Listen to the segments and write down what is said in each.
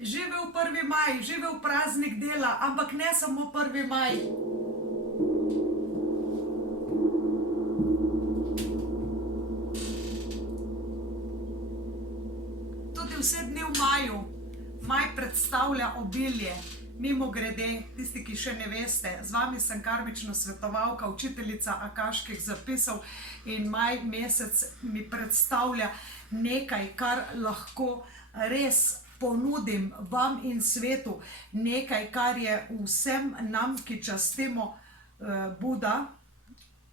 Živel 1. maj, živel praznik dela, ampak ne samo 1. maj. Tudi vse dni v maju. Maj predstavlja obilje. Mimogrede, tisti, ki še ne veste, z vami sem karmična svetovalka, učiteljica akaških zapisov in maj mesec mi predstavlja nekaj, kar lahko res ponudim vam in svetu, nekaj, kar je vsem nam, ki častimo Buda,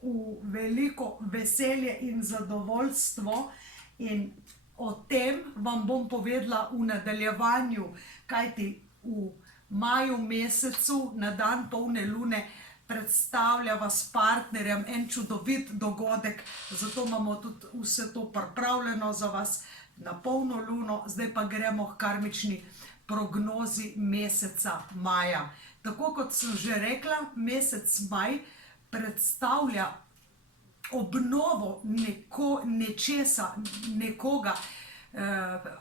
v veliko veselje in zadovoljstvo. In o tem vam bom povedala v nadaljevanju, kajti v maju mesecu, na dan polne lune, predstavljava s partnerjem en čudovit dogodek, zato imamo tudi vse to pripravljeno za vas na polno luno. Zdaj pa gremo k karmični prognozi meseca maja. Tako kot sem že rekla, mesec maj predstavlja obnovo nečesa, nekoga,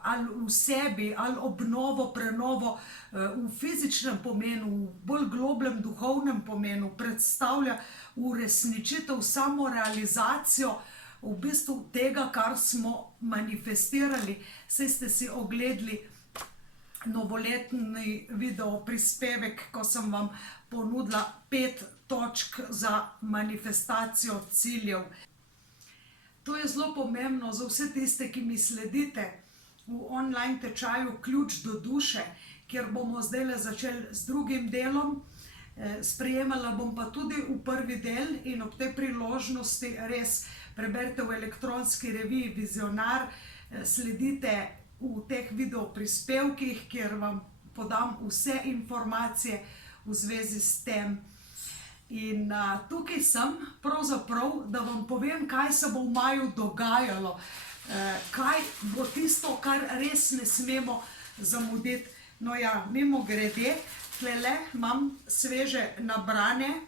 ali v sebi, ali obnovo, prenovo v fizičnem pomenu, v bolj globljem duhovnem pomenu, predstavlja uresničitev, samorealizacijo v bistvu tega, kar smo manifestirali. Saj ste si ogledali novoletni video prispevek, ko sem vam ponudila 5 točk za manifestacijo ciljev. To je zelo pomembno za vse tiste, ki mi sledite v online tečaju Ključ do duše, kjer bomo zdaj začeli z drugim delom. Sprejemala bom pa tudi v prvi del in ob tej priložnosti res preberite v elektronski reviji Vizionar, sledite v teh video prispevkih, kjer vam podam vse informacije v zvezi s tem. In tukaj sem pravzaprav, da vam povem, kaj se bo v maju dogajalo, kaj bo tisto, kar res ne smemo zamuditi. No ja, mimogrede, tlele imam sveže nabrane,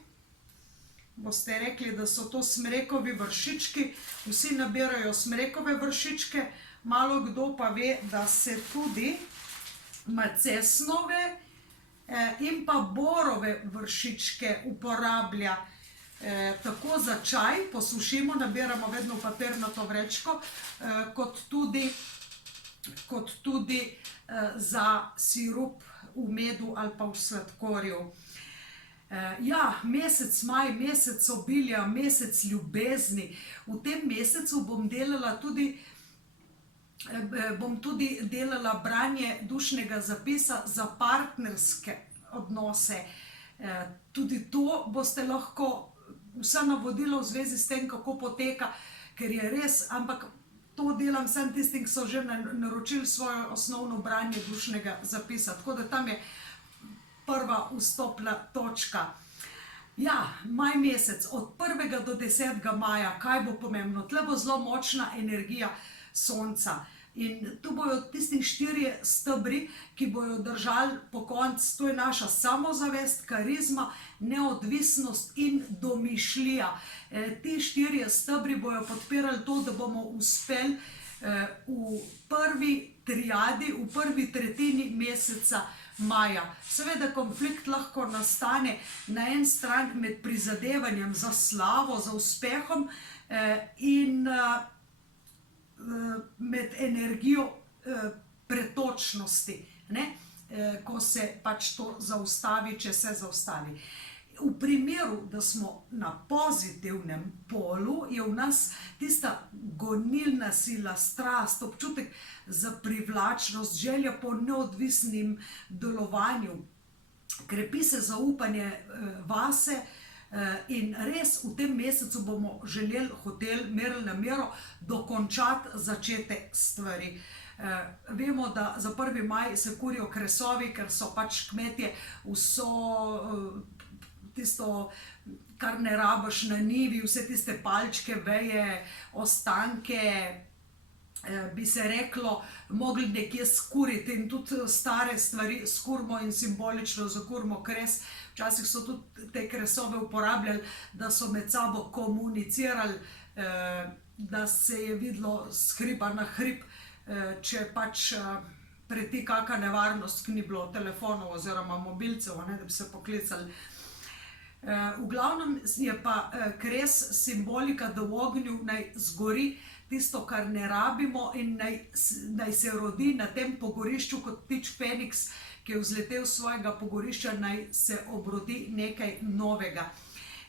boste rekli, da so to smrekovi vršički, vsi nabirajo smrekove vršičke, malo kdo pa ve, da se tudi macesnove in pa borove vršičke uporablja tako za čaj, posušimo, nabiramo vedno v papirnato vrečko, kot tudi za sirup v medu ali pa v sladkorju. Ja, mesec maj, mesec obilja, mesec ljubezni. V tem mesecu bom tudi delala branje dušnega zapisa za partnerske odnose. Tudi to boste lahko, vsa navodila v zvezi s tem, kako poteka, ker je res, ampak to delam vsem tistim, ki so že naročili svojo osnovno branje dušnega zapisa. Tako da tam je prva vstopna točka. Ja, maj mesec, od 1. do 10. maja, kaj bo pomembno? Tle bo zelo močna energija sonca. In tu bojo tisti 4 stebri, ki bojo držali po koncu, to je naša samozavest, karizma, neodvisnost in domišljija. Ti 4 stebri bojo podpirali to, da bomo uspeli v prvi triadi, v prvi tretjini meseca maja. Seveda konflikt lahko nastane na en stran med prizadevanjem za slavo, za uspehom in med energijo pretočnosti, ko se pač to zaustavi, če se zaustavi. V primeru, da smo na pozitivnem polu, je v nas tista gonilna sila, strast, občutek za privlačnost, želja po neodvisnem delovanju, krepi se zaupanje vase. In res v tem mesecu bomo hoteli, merili namero dokončati začete stvari. Vemo, da za 1. maj se kurijo kresovi, ker so pač kmetje vso tisto, kar ne rabiš na njivi, vse tiste palčke, veje, ostanke, bi se reklo, mogli nekje skuriti in tudi stare stvari skurimo in simbolično zakurimo kres. Včasih so tudi te kresove uporabljali, da so med sabo komunicirali, da se je videlo s hriba na hrib, če pač preti kakšna nevarnost, ki ni bilo telefonov oziroma mobilcev, da bi se poklicali. V glavnem je pa kres simbolika, da v ognju naj zgori tisto, kar ne rabimo, in naj se rodi na tem pogorišču kot ptič Feniks, ki je vzletel z svojega pogorišča, naj se obrodi nekaj novega.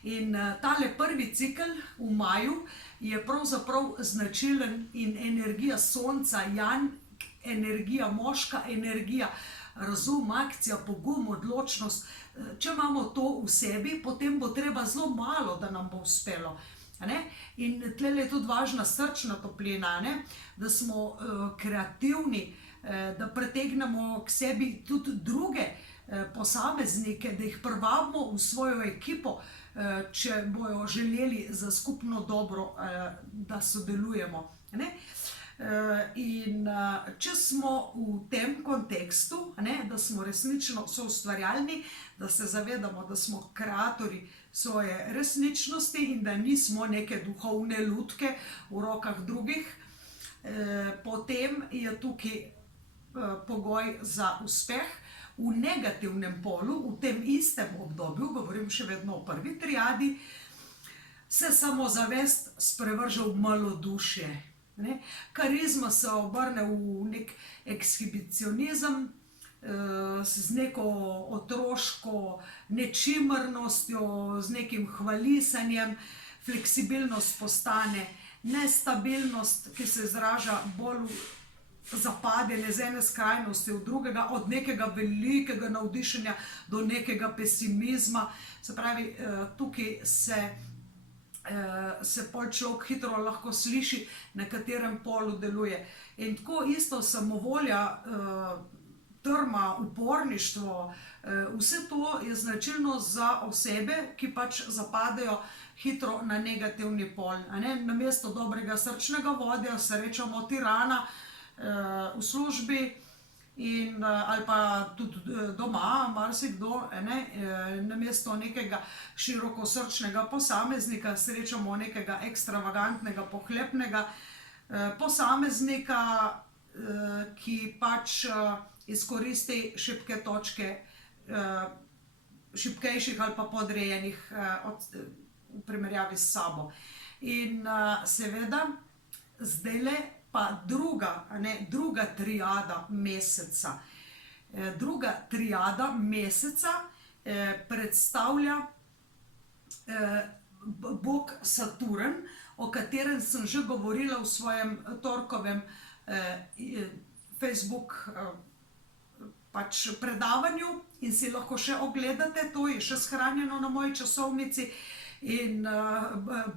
In tale prvi cikel v maju je pravzaprav značilen in energija sonca, Jan, energija moška, energija razum, akcija, pogum, odločnost. Če imamo to v sebi, potem bo treba zelo malo, da nam bo uspelo. In tlele je tudi važna srčna toplina, da smo kreativni, da pritegnemo k sebi tudi druge posameznike, da jih privabimo v svojo ekipo, če bojo želeli za skupno dobro, da sodelujemo. In če smo v tem kontekstu, da smo resnično soustvarjalni, da se zavedamo, da smo kreatorji svoje resničnosti in da nismo neke duhovne lutke v rokah drugih, potem je tukaj pogoj za uspeh. V negativnem polu, v tem istem obdobju, govorim še vedno o prvi triadi, se samozavest sprevrže v malodušje. Karizma se obrne v nek ekshibicionizem, z neko otroško nečimrnostjo, z nekim hvalisanjem, fleksibilnost postane nestabilnost, ki se izraža bolj zapadene z ene skrajnosti v drugega, od nekega velikega navdišenja do nekega pesimizma. Se pravi, tukaj se pol človek hitro lahko sliši, na katerem polu deluje. In tako isto samovolja, trma, uporništvo, vse to je značilno za osebe, ki pač zapadejo hitro na negativni pol. Namesto dobrega srčnega vodja srečamo tirana v službi ali pa tudi doma, marsikdo, namesto nekega širokosrčnega posameznika srečamo nekega ekstravagantnega, pohlepnega posameznika, ki pač izkoristi šibke točke šibkejših ali pa podrejenih v primerjavi s sabo. In seveda, zdajle pa druga triada meseca. Druga triada meseca predstavlja bog Saturn, o katerem sem že govorila v svojem torkovem Facebook predavanju in si lahko še ogledate, to je še shranjeno na moji časovnici. In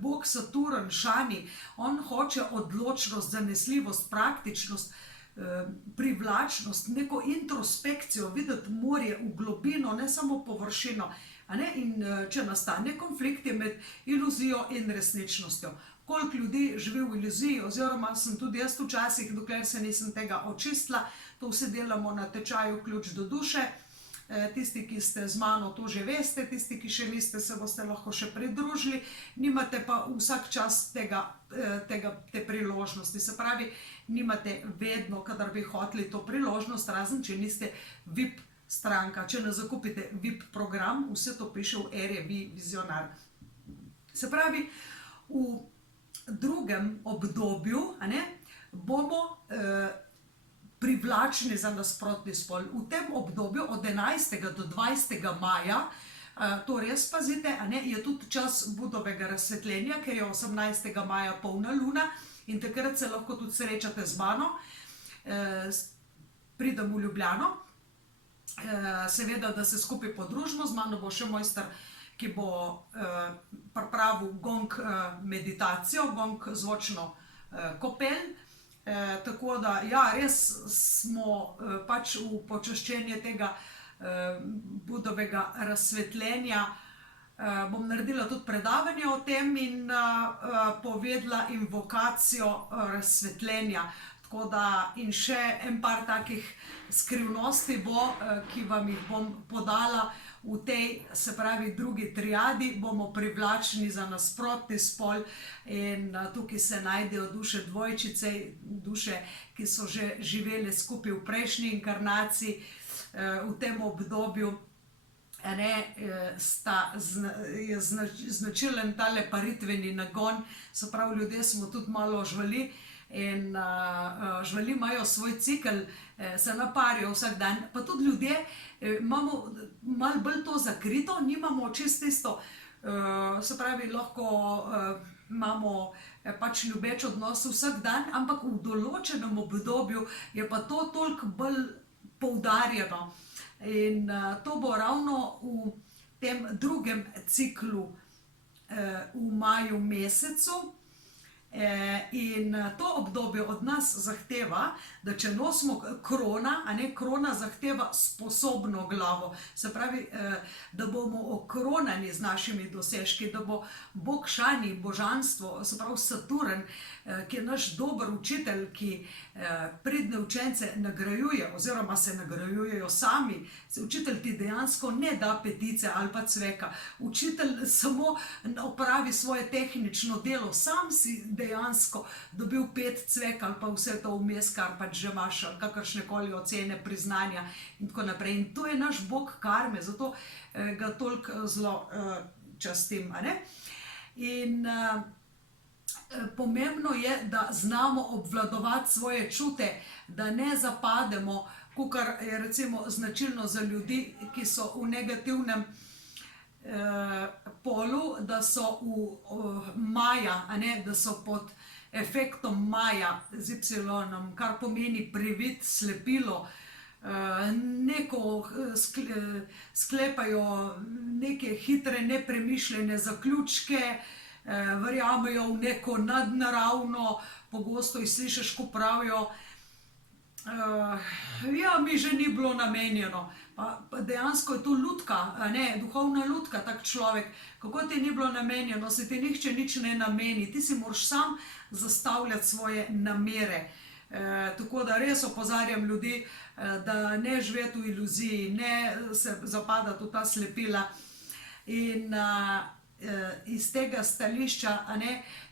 bog Saturn, Šani, on hoče odločnost, zanesljivost, praktičnost, privlačnost, neko introspekcijo, videti morje v globino, ne samo površino. In če nastane konflikt, je med iluzijo in resničnostjo. Koliko ljudi živi v iluziji, oziroma sem tudi jaz včasih, dokler se nisem tega očistila, to vse delamo na tečaju Ključ do duše. Tisti, ki ste z mano, to že veste, tisti, ki še niste, se boste lahko še pridružili, nimate pa vsak čas te priložnosti. Se pravi, nimate vedno, kadar bi hoteli to priložnost, razen če niste VIP stranka. Če ne zakupite VIP program, vse to piše v Eri Vizionar. Se pravi, v drugem obdobju bomo privlačni za nasprotni spol. V tem obdobju od 11. do 20. maja, to res pazite, je tudi čas Budovega razsvetljenja, ker je 18. maja polna luna in takrat se lahko tudi srečate z mano. Pridem v Ljubljano, seveda, da se skupaj podružimo, z mano bo še mojster, ki bo pripravil gong meditacijo, gong zvočno kopel. Tako da, ja, res smo pač v počaščenje tega Budovega razsvetljenja. Bom naredila tudi predavanje o tem in povedala invokacijo razsvetljenja. Tako da, in še en par takih skrivnosti bo, ki vam jih bom podala v tej, se pravi, drugi triadi bomo privlačni za nasprotni spol in tukaj se najdejo duše dvojčice, duše, ki so že živele skupaj v prejšnji inkarnaciji, v tem obdobju. Je značilen tale paritveni nagon, se pravi, ljudje smo tudi malo žvali in žvali imajo svoj cikel, se naparijo vsak dan, pa tudi ljudje imamo malo bolj to zakrito, nimamo čisto tisto, se pravi, lahko imamo pač ljubeč odnos vsak dan, ampak v določenem obdobju je pa to toliko bolj poudarjeno. In to bo ravno v tem drugem ciklu v maju mesecu. In to obdobje od nas zahteva, da če nosimo krona, krona zahteva sposobno glavo. Se pravi, da bomo okronani z našimi dosežki, da bo Bog Šani, božanstvo, se pravi Saturn, ki je naš dober učitelj, ki pridne učence nagrajuje oziroma se nagrajujejo sami. Učitelj ti dejansko ne da petice ali pa cveka. Učitelj samo opravi svoje tehnično delo, sam si dejansko dobil 5 cvek ali pa vse to vmes, kar pač že imaš, kakršnekoli ocene, priznanja in tako naprej. In to je naš bog karme, zato ga toliko zelo častim. In pomembno je, da znamo obvladovati svoje čute, da ne zapademo, kakor je recimo značilno za ljudi, ki so v negativnem polu, da so v maja, da so pod efektom maja z Y, kar pomeni privid, slepilo, neko sklepajo neke hitre, nepremišljene zaključke, verjamejo v neko nadnaravno, pogosto jih slišiš, ko pravijo, ja, mi že ni bilo namenjeno. Pa dejansko je to lutka, duhovna lutka, tak človek. Kako ti ni bilo namenjeno, se ti nihče nič ne nameni, ti si moraš sam zastavljati svoje namere. Tako da res opozarjam ljudi, da ne živeti v iluziji, ne se zapadati v ta slepila. In iz tega stališča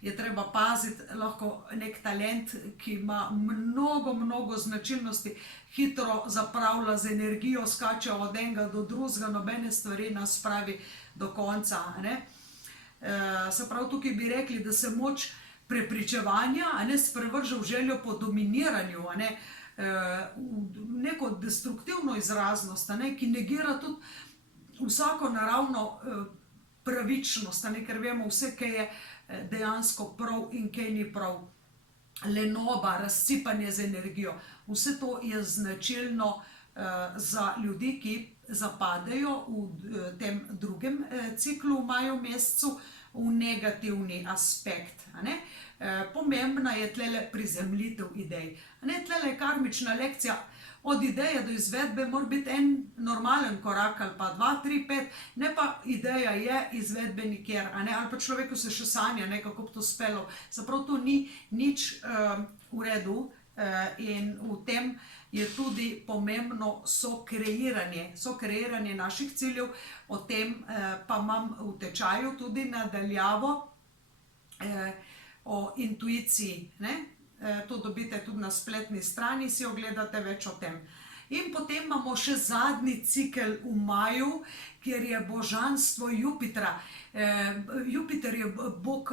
je treba paziti, lahko nek talent, ki ima mnogo značilnosti, hitro zapravlja z energijo, skače od enega do drugega, nobene stvari nas spravi do konca. Se pravi, tukaj bi rekli, da se moč prepričevanja sprevrže v željo po dominiranju, v neko destruktivno izraznost, ki negira tudi vsako naravno pravičnost, ker vemo vse, kaj je dejansko prav in kaj ni prav. Lenoba, razsipanje z energijo, vse to je značilno za ljudi, ki zapadejo v tem drugem ciklu v maju mesecu v negativni aspekt. Pomembna je tlele prizemljitev idej. Tlele je karmična lekcija. Od ideje do izvedbe mora biti en normalen korak ali pa 2, 3, 5, ne pa ideja je, izvedbe nikjer, ali pa človeku se še sanja, kako bi to spelo. Zaprav to ni nič v redu in v tem je tudi pomembno sokreiranje naših ciljev, o tem pa imam v tečaju tudi nadaljavo o intuiciji, to dobite tudi na spletni strani, si ogledate več o tem. In potem imamo še zadnji cikel v maju, kjer je božanstvo Jupitra. Jupiter je bog,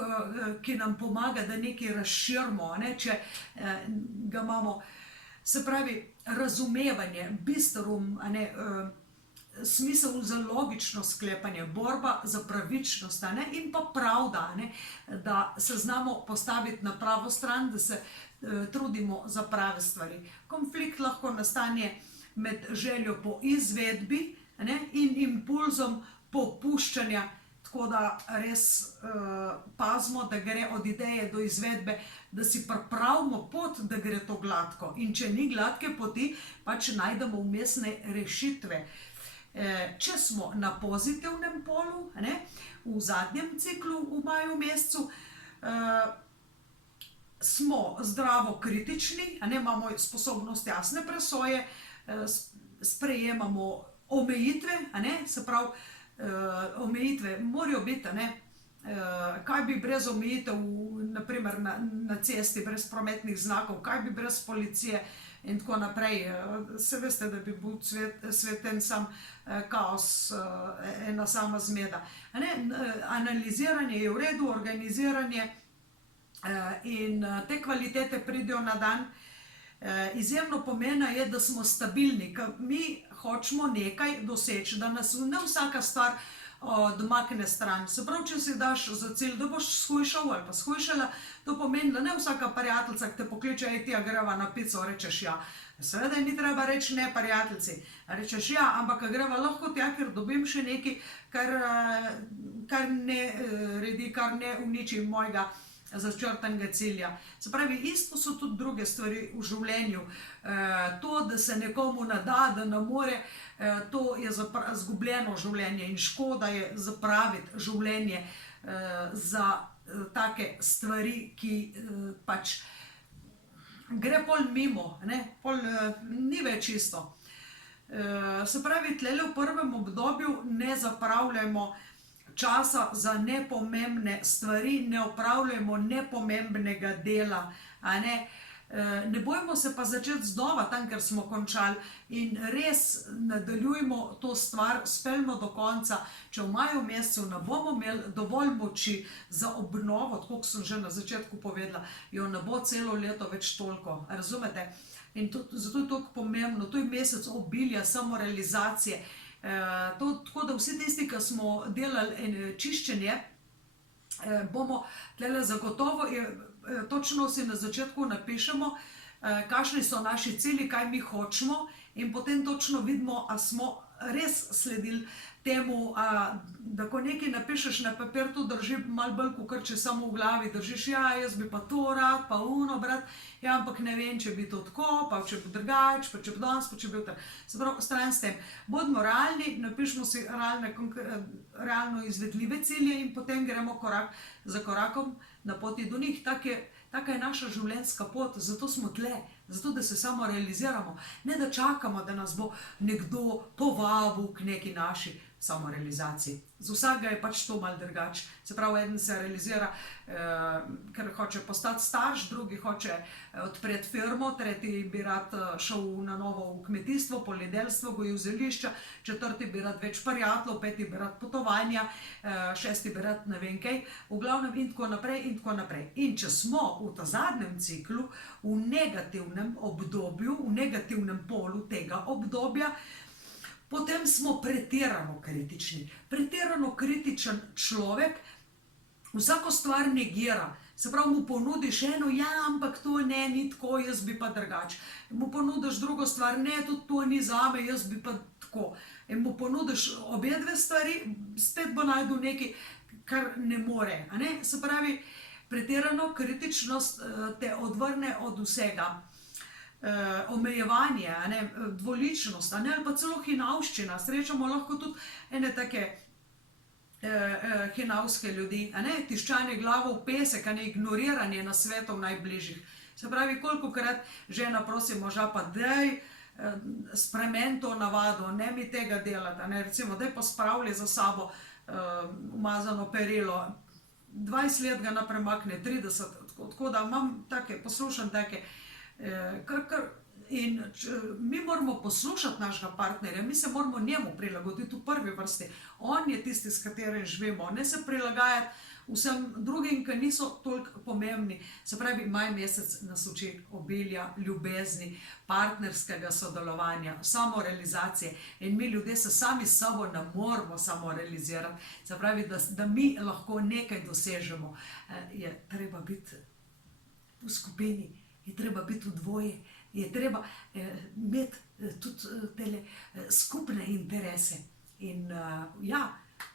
ki nam pomaga, da nekaj razširimo, če ga imamo, se pravi, razumevanje, bistrum, smisel za logično sklepanje, borba za pravičnost in pa pravda, da se znamo postaviti na pravo stran, da se trudimo za prave stvari. Konflikt lahko nastane med željo po izvedbi in impulzom popuščanja, tako da res pazimo, da gre od ideje do izvedbe, da si pripravimo pot, da gre to gladko. In če ni gladke poti, pač najdemo vmesne rešitve. Če smo na pozitivnem polu, v zadnjem ciklu v maju mesecu, smo zdravo kritični, imamo sposobnost jasne presoje, sprejemamo omejitve, a ne, se pravi, omejitve morajo biti, a ne, kaj bi brez omejitev, naprimer na cesti, brez prometnih znakov, kaj bi brez policije in tako naprej. Se veste, da bi bil svet en sam kaos, ena sama zmeda. A ne, analiziranje je v redu, organiziranje in te kvalitete pridejo na dan. Izjemno pomena je, da smo stabilni, ker mi hočemo nekaj doseči, da nas ne vsaka stvar odmakne stran. Se pravi, če si daš za cilj, da boš shujšal ali pa shujšala, to pomeni, da ne vsaka prijateljica, ki te pokliče, ej, ti greva na pico, rečeš ja. Seveda ni treba reči ne prijateljici, rečeš ja, ampak greva lahko tja, ker dobim še nekaj, kar ne redi, kar ne uniči mojega začrtanega cilja. Se pravi, isto so tudi druge stvari v življenju. To, da se nekomu nada, da ne more, to je izgubljeno življenje in škoda je zapraviti življenje za take stvari, ki pač gre pol mimo, ne, pol ni več isto. Se pravi, tlele v prvem obdobju ne zapravljajmo časa za nepomembne stvari, ne opravljajmo nepomembnega dela, a ne. Ne bojmo se pa začeti znova tam, ker smo končali in res nadaljujmo to stvar, speljmo do konca. Če v maju mesecu ne bomo imeli dovolj moči za obnovo, tako kot sem že na začetku povedala, jo ne bo celo leto več toliko, razumete? In zato je toliko pomembno, to je mesec obilja, samorealizacije. Tako da vsi tisti, ki smo delali čiščenje, bomo tlele zagotovo, točno si na začetku napišemo, kakšni so naši cilji, kaj mi hočemo in potem točno vidimo, a smo res sledili temu, da ko nekaj napišeš na papir, to drži malo bolj, kakor če samo v glavi držiš, ja, jaz bi pa to rad, pa uno brat, ja, ampak ne vem, če bi to tako, pa če bi drugače, pa če bi danes, pa če bi jutri. Se pravi, stran s tem. Bodimo realni, napišemo si realno izvedljive cilje in potem gremo korak za korakom na poti do njih. Taka je naša življenjska pot, zato smo tle, zato da se samo realiziramo. Ne da čakamo, da nas bo nekdo povabil k neki naši samorealizaciji. Za vsakega je pač to malo drugače. Se pravi, eden se realizira, ker hoče postati starš, drugi hoče odpreti firmo, tretji bi rad šel na novo v kmetijstvo, poljedelstvo, gojil zelišča, četrti bi rad več prijateljev, peti bi rad potovanja, šesti bi rad ne vem kaj, v glavnem in tako naprej in tako naprej. In če smo v ta zadnjem ciklu, v negativnem obdobju, v negativnem polu tega obdobja, potem smo pretirano kritični. Pretirano kritičen človek vsako stvar negira. Se pravi, mu ponudiš eno, ja, ampak to ne, ni tako, jaz bi pa drugače. Mu ponudiš drugo stvar, ne, tudi to ni zame, jaz bi pa tako. In mu ponudiš obe dve stvari, spet bo najdel nekaj, kar ne more. A ne? Se pravi, pretirano kritičnost te odvrne od vsega. Omejevanje, dvoličnost, ali pa celo hinavščina. Srečamo lahko tudi ene take hinavske ljudi, tiščanje glavo v pesek, ignoriranje nasvetov najbližjih. Se pravi, kolikokrat žena prosi moža, pa daj spremeni to navado, ne mi tega delati, recimo, daj pospravljaj za sabo umazano perilo, 20 let ga ne premakne, 30, tako da imam take, poslušam take. In mi moramo poslušati našega partnerja, mi se moramo njemu prilagoditi v prvi vrsti. On je tisti, s katerim živimo, ne se prilagajati vsem drugim, ki niso toliko pomembni. Se pravi, maj mesec nas uči obilja, ljubezni, partnerskega sodelovanja, samorealizacije. In mi ljudje se sami s sabo ne moramo samorealizirati. Se pravi, da mi lahko nekaj dosežemo, je treba biti v skupini. Je treba biti v dvoje, je treba imeti tudi tele skupne interese. In ja,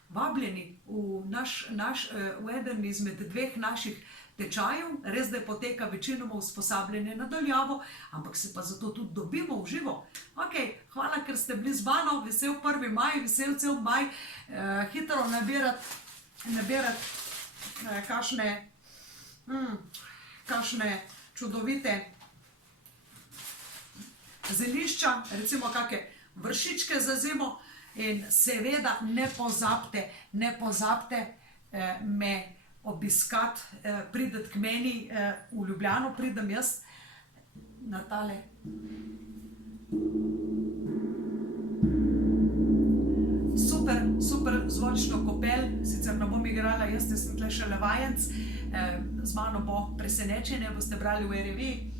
vabljeni v eden izmed dveh naših tečajev, res da je poteka večinoma usposabljanje na daljavo, ampak se pa zato tudi dobimo v živo. Ok, hvala, ker ste bili z mano, vesel 1. maj, vesel cel maj, hitro nabirati kakšne čudovite zelišča, recimo kakšne vršičke za zimo, In seveda ne pozabite me obiskati, prideti k meni v Ljubljano, pridem jaz na tale super zvočno kopel, sicer ne bom igrala, jaz sem tle šele vajenc, z mano bo presenečenje, boste brali v reviji.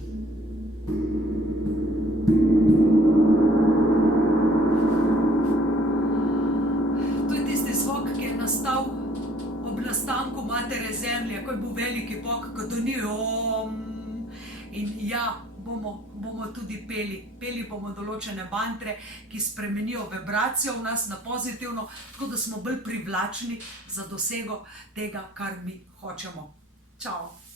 To je tisti zvok, ki je nastal ob nastanku Matere Zemlje, ko je bil veliki bog, ko to ni in ja, bomo tudi peli bomo določene mantre, ki spremenijo vibracijo v nas na pozitivno, tako da smo bolj privlačni za dosego tega, kar mi hočemo. Čau!